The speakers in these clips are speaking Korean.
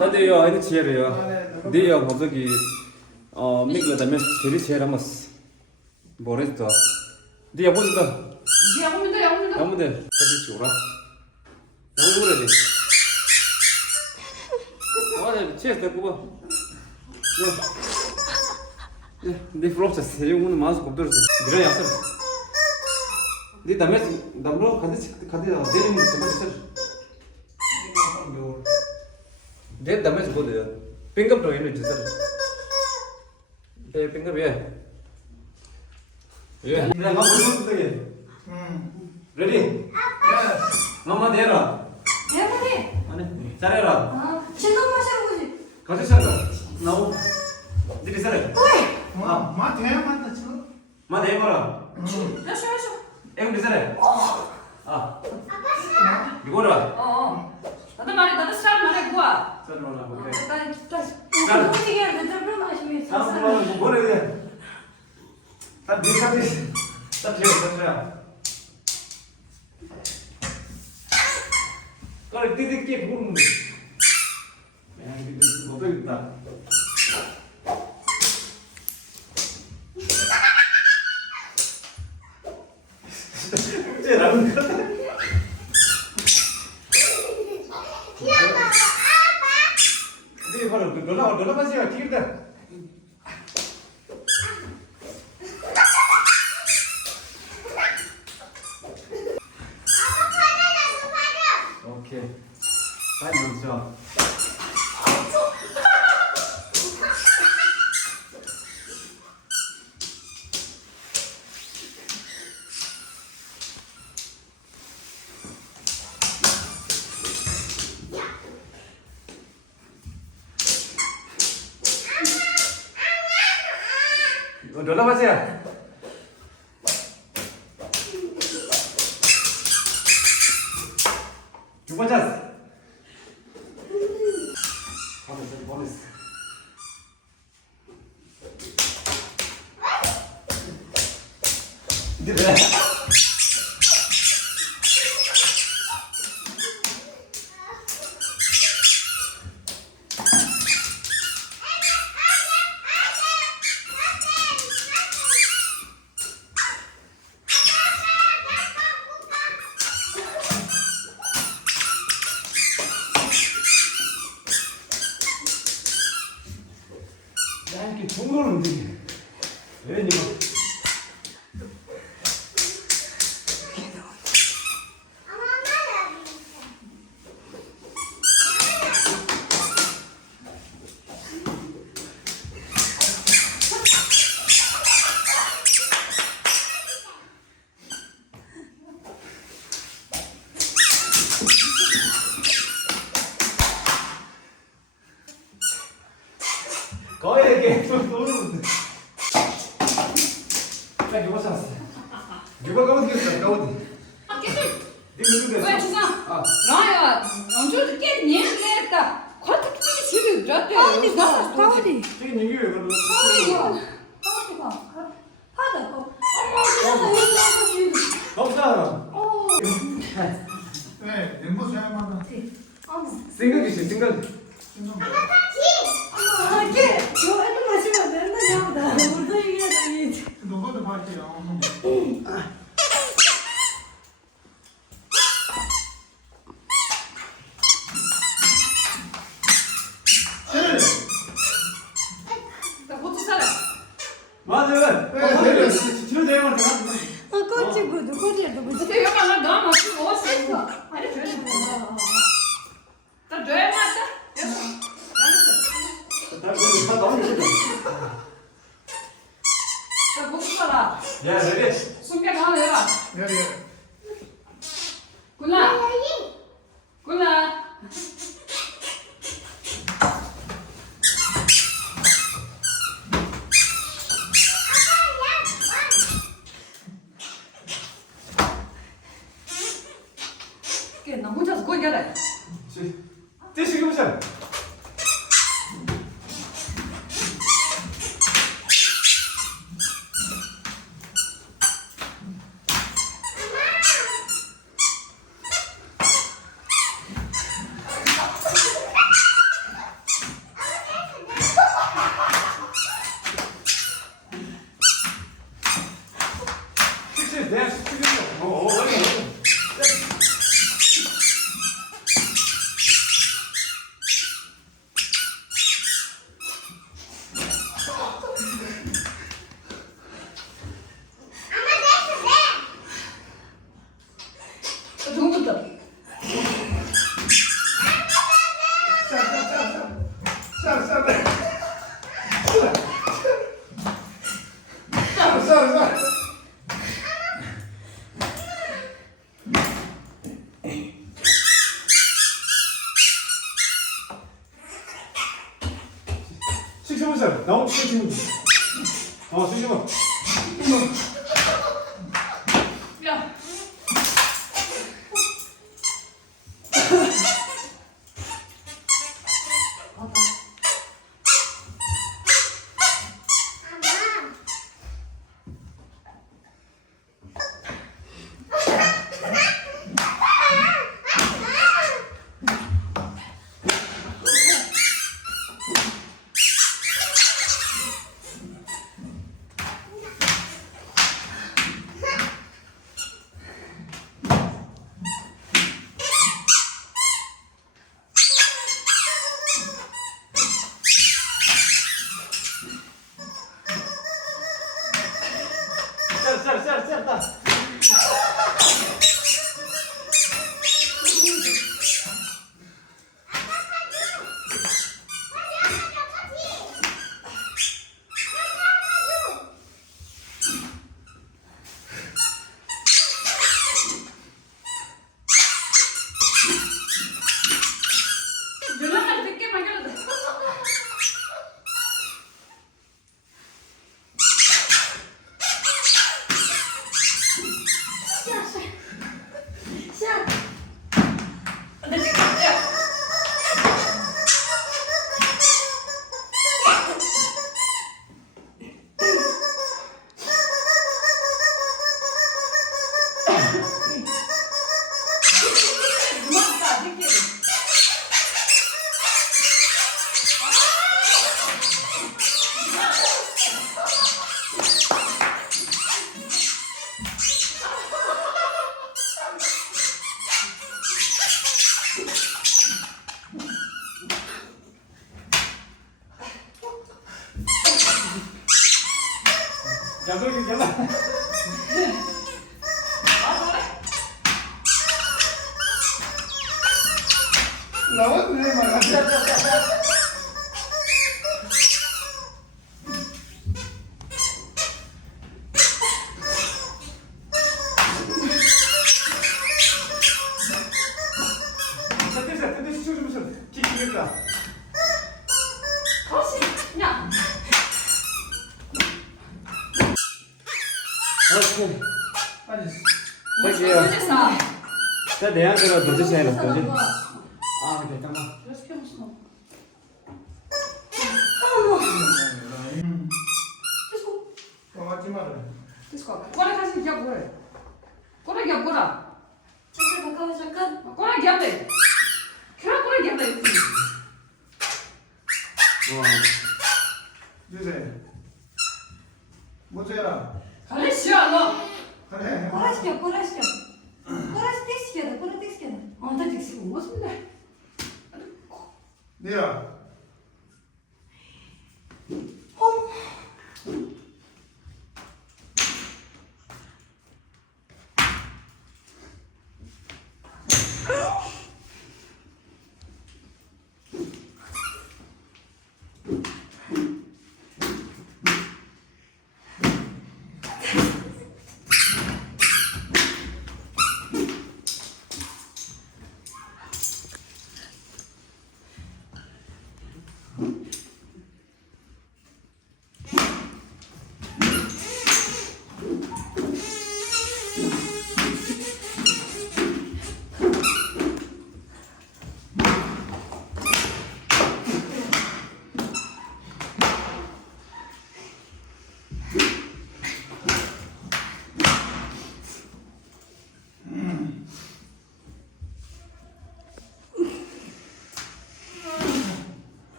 hadi ya aynı çiğer ya. Diye hazırki mikro da mes kedi çiğer amas. Boris da. Diye bu da. Yamu da. Hadi çora. Yamu buraya. Hadi çiğer de bu. 네 프로세스 이거는 마스 곱들었어. 그래 약속. 네 담로 가디 내리면 좀 있어. 네 담에 보대요. 핑거 또 있는 짓을. 네 핑거 왜? 예. 그래 나 보고 있어. 레디? 엄마 내라. 내보내. 아니 잘해라. 신경 마시는 거지. 가서 살아. 나오. 니리 살아. 왜? 마 대야 맞다 저. 마 내거라. 여쇼. 앵 비살아. 아. 이거라. 나도 스타일 말해 구아. 살아라. 오케이. 나 어떻게 해야 돼? 좀 마시면 있어. 뭐 뭐래 돼? 딱 네가지. 딱 제가 그래 띠띠끼 부르는 거. 야, 이거 못 되겠다. 진짜 나는 거. 네, 바로 놀라 마세요. 튀긴다. 오케이. 빨리 먼저. 놀라 마세요. 두 번째. 보냈어. 이제 왜? 야, 이렇게 중도를 움직여. 왜 이거? 거의 이렇게 도는 자, 누가 샀어? 누가 가운데 가운데? 왜 주상? 나야 언제 깨 니했다. 과연 끼기 싫어. 저때. 아니 나 가오디. 저기 얘기 왜 그러는 하다 거. 없잖아. 네, 멤버 잘 맞다. 생각이지 생각. 저 애들 마시면 된다냐? 우리도 얘기해야 되니. 너가도 할게요. 나 고추 살아. 맞아. 치료 대행을 내가. 그렇지 그 누구야 누구. 근데 여기 나 너무 맛있고 먹었어. 아니 줘야 돼. 나 줘야 맞다. 자 고추 살아. 야, 레디. 숨겨 가 내가. 예. 굴라. 나 혼자서 거기 가래. 제 지금 보자. 슬슬 나온 치고 뒤집어. 야. 짜. 연락을 늦게 만들었다. 야, 그렇게 연락. 나왔네 말아. 텐트 치워주면서 기기겠다. 야. 알았어. 빠졌어. 할게요. 됐어. 자, 내한테로 도저히 해라. 도저히. 아, 잠깐만. 또 하지 마라. 꼬라 가시 기업 뭐래? 꼬라 기업 꼬라. 잠깐 가까워 잠깐. 꼬라 기업래. 그래 꼬라 기업래. 와. 주세. 뭐져라. 갈래 싫어 너. 그래. 꼬라 시켜 꼬라 시켜. 꼬라 택시 시켜라 꼬라 택시 시켜라. 나 택시 못 쓴대. 니라.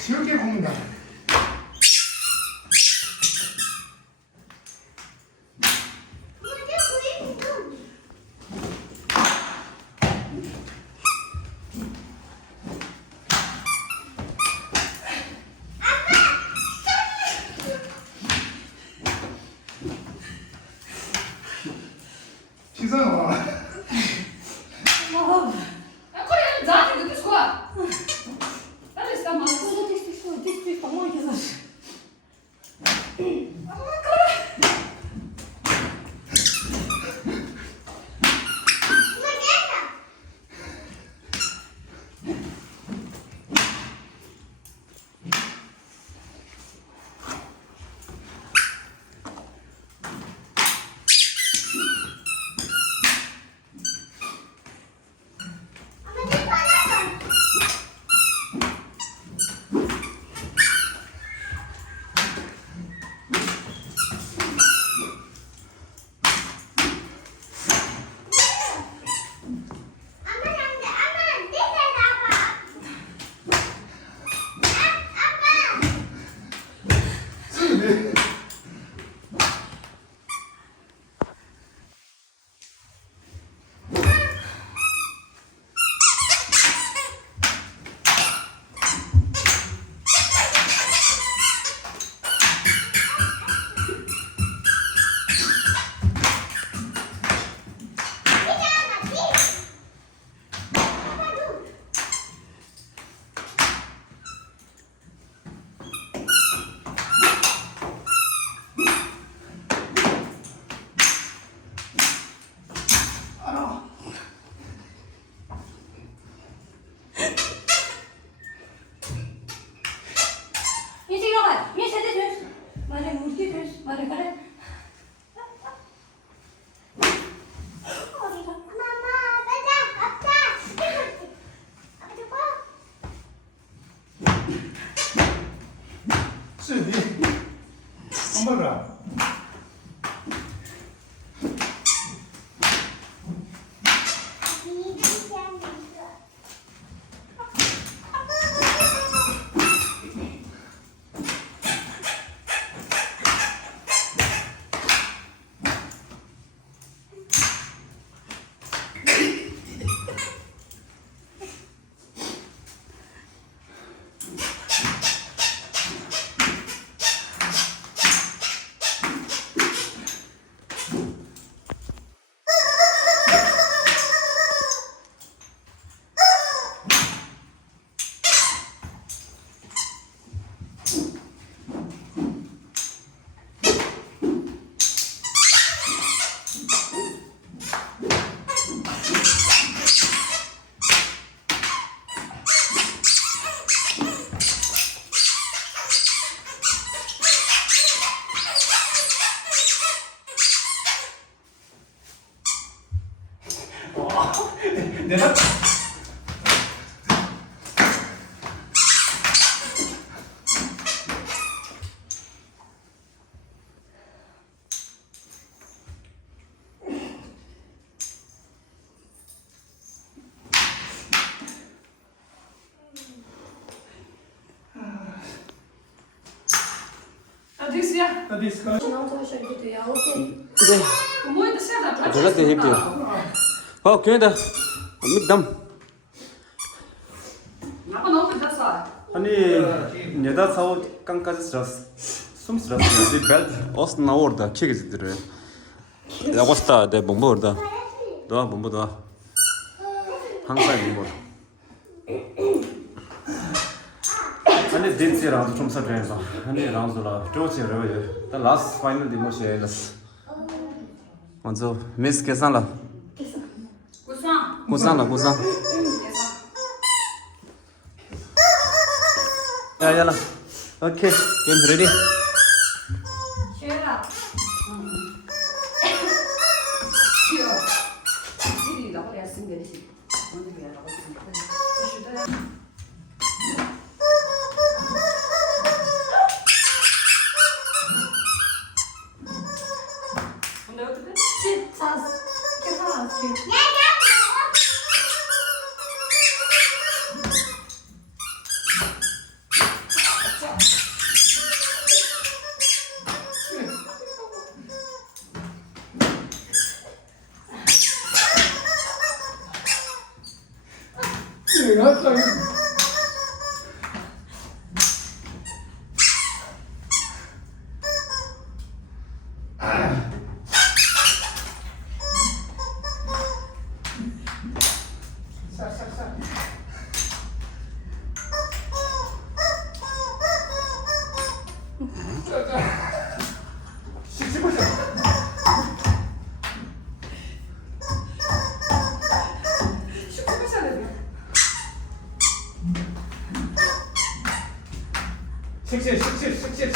지옥에 굽는다. 지성아 와. 야 꼬리 나한테 늦게 좋아. 빨리 싸 마. 택시 택시 택시 택시 어머니 계속. 내가 Dat is gewoon. Não tô achando que tu ia, ok. 네. 뭐인데 시작다. 저럴 때 힘들어. 괜히다. 믿담. 아빠 너무 됐어. 아니 여자 사오 깡까지 쓰었어. 숨 쓰었어. 이 벨트 어스 나오르다 키게지들을. 야 왔다. 내 몸보 orada. 너 몸보 너. 항상 몸보. 아니 댄스 라운드 좀 사드려서. 아니 라운드라 조치를. 다 라스트 파이널 디모시에스. 먼저 미스 계산라. 구상. 고상라 고상. 야 야라. 오케이. 게임 레디. Cheira. 귀여워. 이리 나가 했으면 되지. 오늘 왜 나가 했으면 되지. 근데 어떻게? Shit, sas. Que falaste? 식실.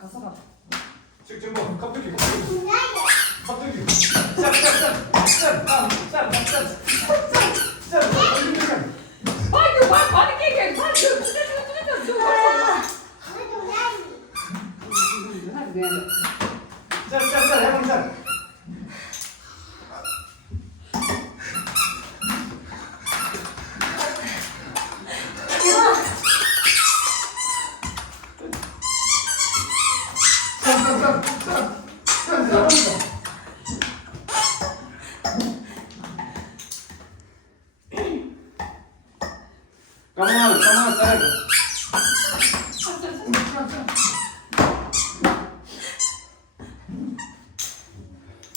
가서 봐. 지금 뭐 갑자기. 짠. 빨리 빨리 깨게. 빨리 짠. 가만 따라.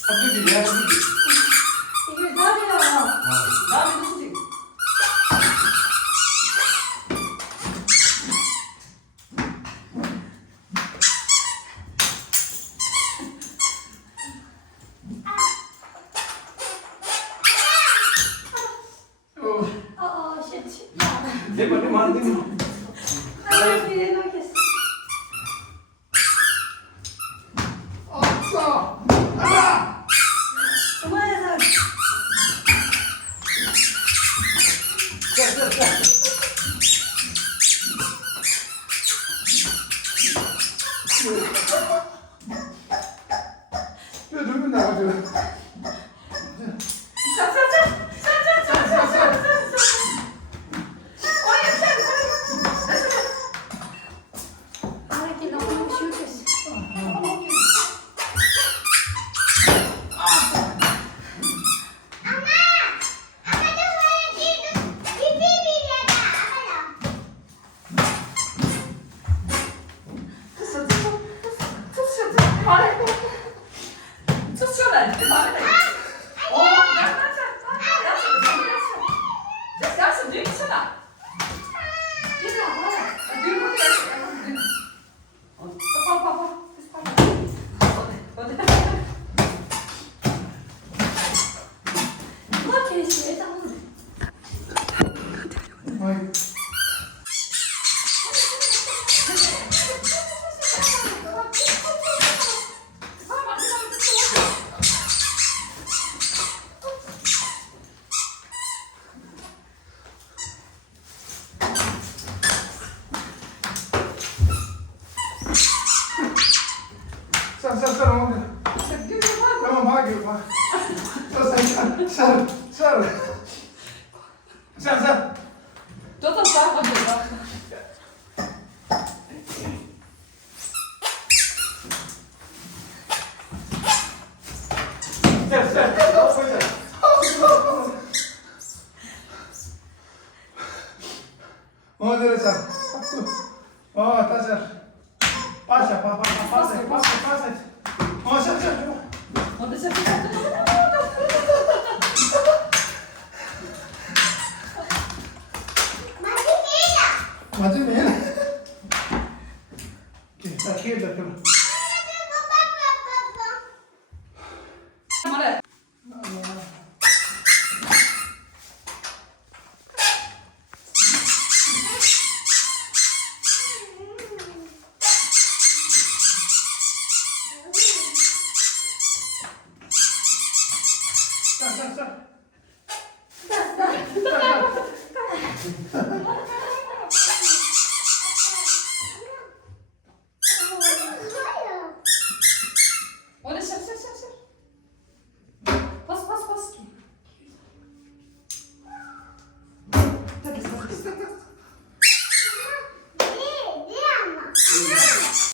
갑자기 왜 하지? 이게 나비야. 나는 무슨 Shit. 내 말이 많은데. Ai, menino, que 없어. Mano, 왜 누구 나가죠? olha que não chutes. 바쁘다. 얘들아, 봐라. 뒤로 밖에 나가. 봐봐. 어디? 뭐 제시 일단 아이. 쌀 오늘. 그만 막이 봐. 쌀. 저도 싸가지고. 어디로 쌀. 다시. 빠져. 쌀. 어디 저 맞으면 자 키에다 그럼 말해. 쌀